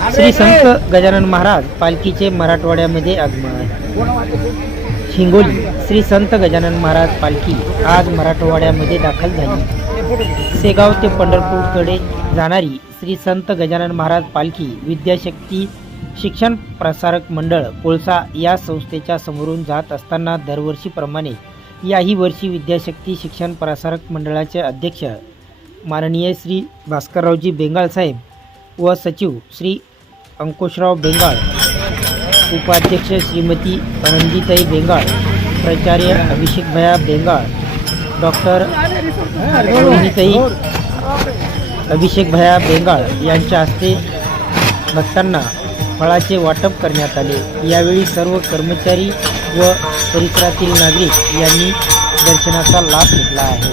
श्री संत गजानन महाराज पालखीचे मराठवाड्यामध्ये आगमन. हिंगोली श्री संत गजानन महाराज पालखी आज मराठवाड्यामध्ये दाखल झाली. सेगाव ते पंढरपूरकडे जाणारी श्री संत गजानन महाराज पालखी विद्याशक्ती शिक्षण प्रसारक मंडळ कोळसा या संस्थेच्या समोरून जात असताना दरवर्षीप्रमाणे याही वर्षी विद्याशक्ती शिक्षण प्रसारक मंडळाचे अध्यक्ष माननीय श्री भास्कररावजी बेंगाळ साहेब व सचिव श्री अंकुशराव बेंगाळ उपाध्यक्ष श्रीमती आनंदीताई बेंगाळ प्राचार्य अभिषेकभया भेंगाळ बेंगाळ डॉक्टर रोहिणीताई अभिषेकभया भेंगाळ बेंगाळ यांच्या हस्ते भक्तांना फळाचे वाटप करण्यात आले. यावेळी सर्व कर्मचारी व परिसरातील नागरिक यांनी दर्शनाचा लाभ घेतला आहे.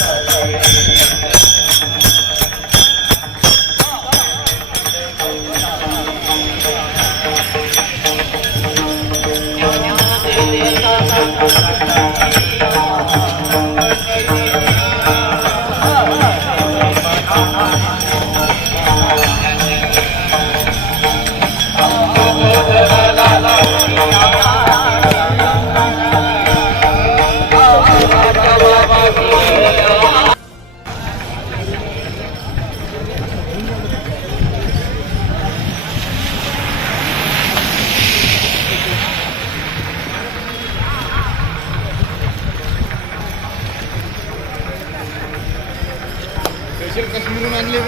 स्पेशल काश्मीरून आणले